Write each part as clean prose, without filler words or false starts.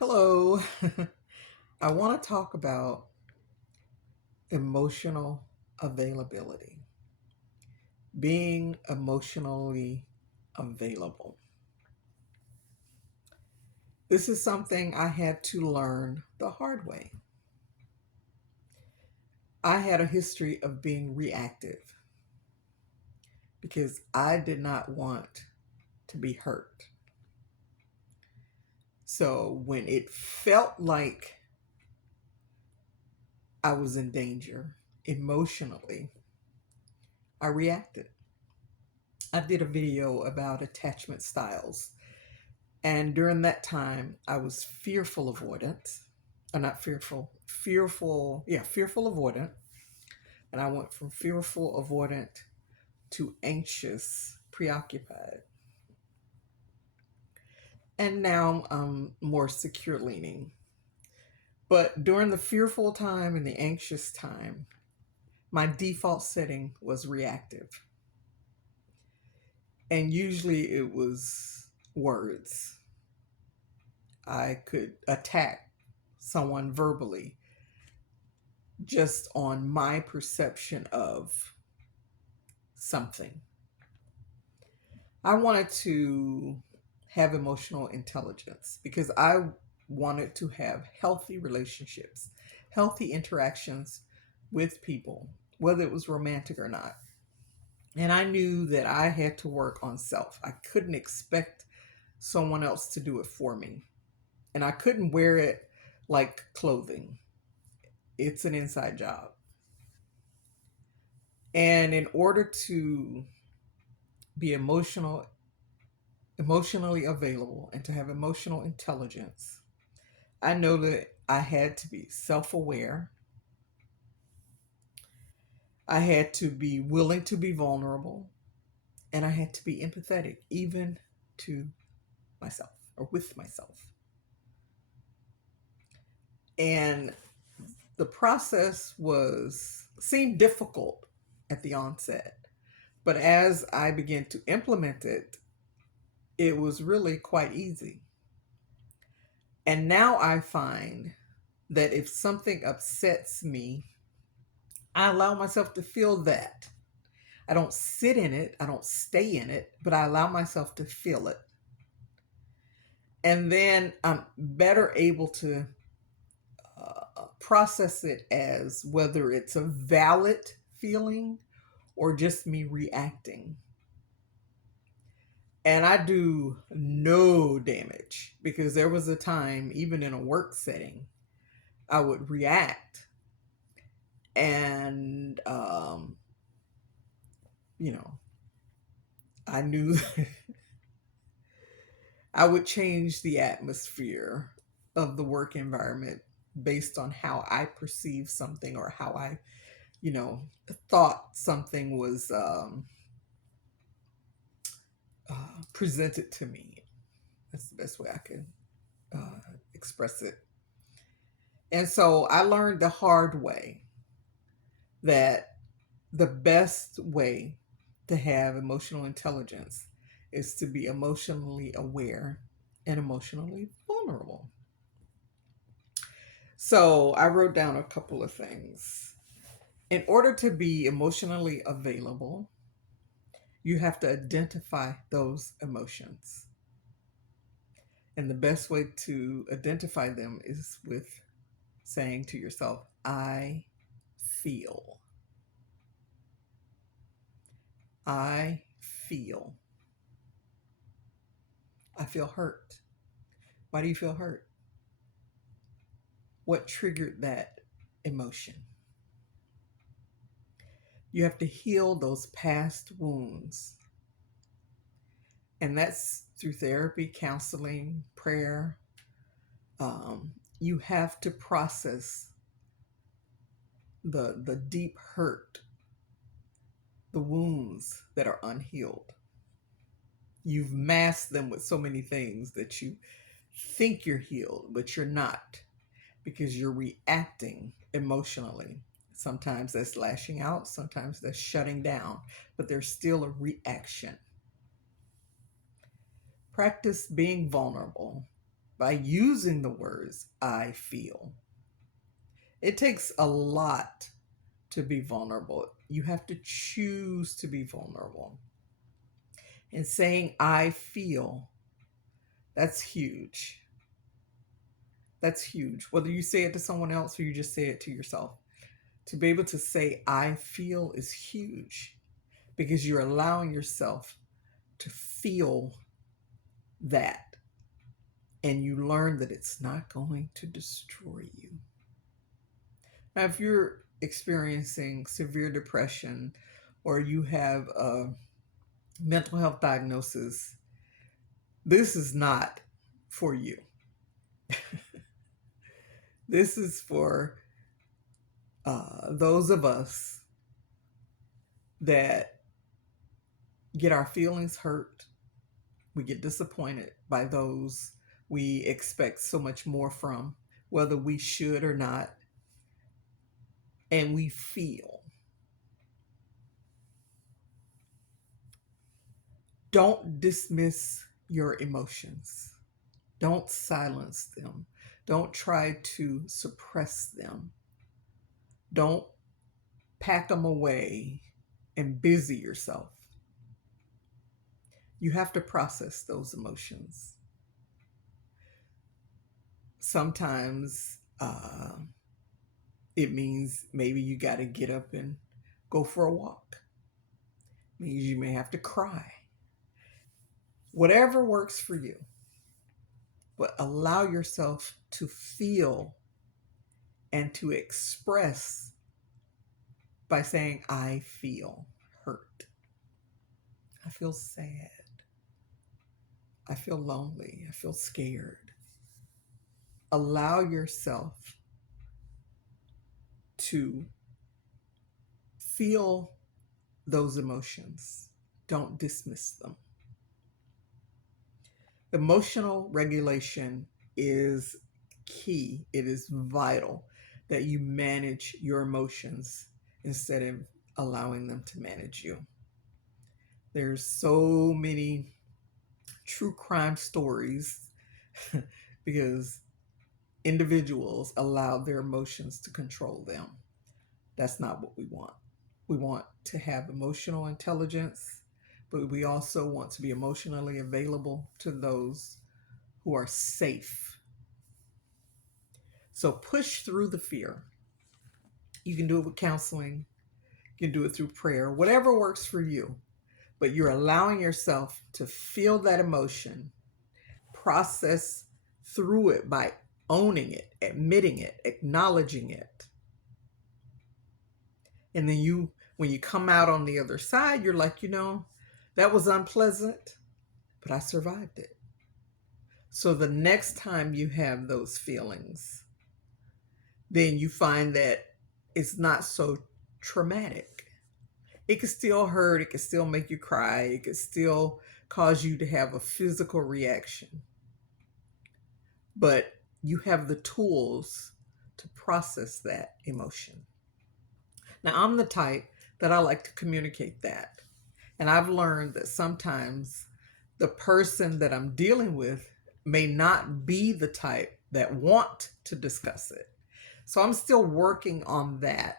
Hello. I want to talk about emotional availability, being emotionally available. This is something I had to learn the hard way. I had a history of being reactive because I did not want to be hurt. So when it felt like I was in danger emotionally, I reacted. I did a video about attachment styles. And during that time, I was fearful avoidant. Not fearful, fearful avoidant. And I went from fearful avoidant to anxious, preoccupied. And now I'm more secure leaning. But during the fearful time and the anxious time, my default setting was reactive. And usually it was words. I could attack someone verbally just on my perception of something. I wanted to have emotional intelligence because I wanted to have healthy relationships, healthy interactions with people, whether it was romantic or not. And I knew that I had to work on self. I couldn't expect someone else to do it for me. And I couldn't wear it like clothing. It's an inside job. And in order to be emotionally available and to have emotional intelligence, I know that I had to be self-aware. I had to be willing to be vulnerable, and I had to be empathetic even to myself or with myself. And the process was seemed difficult at the onset, but as I began to implement it, it was really quite easy. And now I find that if something upsets me, I allow myself to feel that. I don't sit in it, I don't stay in it, but I allow myself to feel it. And then I'm better able to process it as whether it's a valid feeling or just me reacting. And I do no damage because there was a time, even in a work setting, I would react and, you know, I knew I would change the atmosphere of the work environment based on how I perceived something or how I, you know, thought something was presented to me. That's the best way I could express it. And so I learned the hard way that the best way to have emotional intelligence is to be emotionally aware and emotionally vulnerable. So I wrote down a couple of things. In order to be emotionally available, you have to identify those emotions. And the best way to identify them is with saying to yourself, I feel. I feel. I feel hurt. Why do you feel hurt? What triggered that emotion? You have to heal those past wounds. And that's through therapy, counseling, prayer. You have to process the deep hurt, the wounds that are unhealed. You've masked them with so many things that you think you're healed, but you're not because you're reacting emotionally. Sometimes that's lashing out, sometimes that's shutting down, but there's still a reaction. Practice being vulnerable. by using the words I feel. It takes a lot to be vulnerable. You have to choose to be vulnerable. And saying I feel, that's huge. That's huge. Whether you say it to someone else or you just say it to yourself. To be able to say I feel is huge because you're allowing yourself to feel that. And you learn that it's not going to destroy you. Now, if you're experiencing severe depression or you have a mental health diagnosis, this is not for you. This is for those of us that get our feelings hurt. We get disappointed by those we expect so much more from, whether we should or not. And we feel. Don't dismiss your emotions. Don't silence them. Don't try to suppress them. Don't pack them away and busy yourself. You have to process those emotions. Sometimes it means maybe you got to get up and go for a walk. It means you may have to cry. Whatever works for you. But allow yourself to feel and to express by saying, I feel hurt. I feel sad. I feel lonely. I feel scared. Allow yourself to feel those emotions. Don't dismiss them. Emotional regulation is key. It is vital that you manage your emotions instead of allowing them to manage you. There's so many true crime stories because individuals allow their emotions to control them. That's not what we want. We want to have emotional intelligence, but we also want to be emotionally available to those who are safe. So push through the fear. You can do it with counseling. You can do it through prayer, whatever works for you. But you're allowing yourself to feel that emotion, process through it by owning it, admitting it, acknowledging it. And then when you come out on the other side, you're like, that was unpleasant, but I survived it. So the next time you have those feelings, then you find that it's not so traumatic. It can still hurt. It can still make you cry. It can still cause you to have a physical reaction. But you have the tools to process that emotion. Now, I'm the type that I like to communicate that. And I've learned that sometimes the person that I'm dealing with may not be the type that want to discuss it. So I'm still working on that,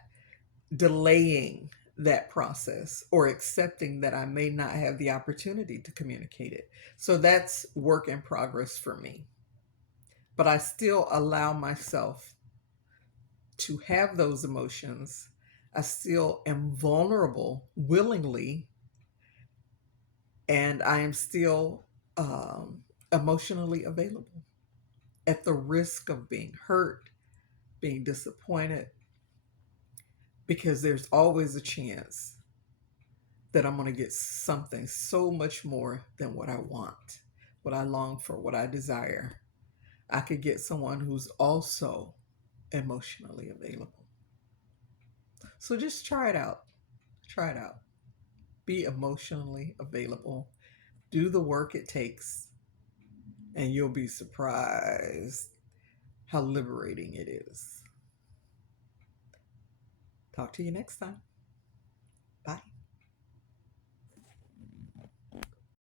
delaying that process or accepting that I may not have the opportunity to communicate it. So that's work in progress for me. But I still allow myself to have those emotions. I still am vulnerable willingly, and I am still emotionally available at the risk of being hurt, being disappointed, because there's always a chance that I'm going to get something so much more than what I want, what I long for, what I desire. I could get someone who's also emotionally available. So just try it out. Try it out. Be emotionally available. Do the work it takes, and you'll be surprised how liberating it is. Talk to you next time.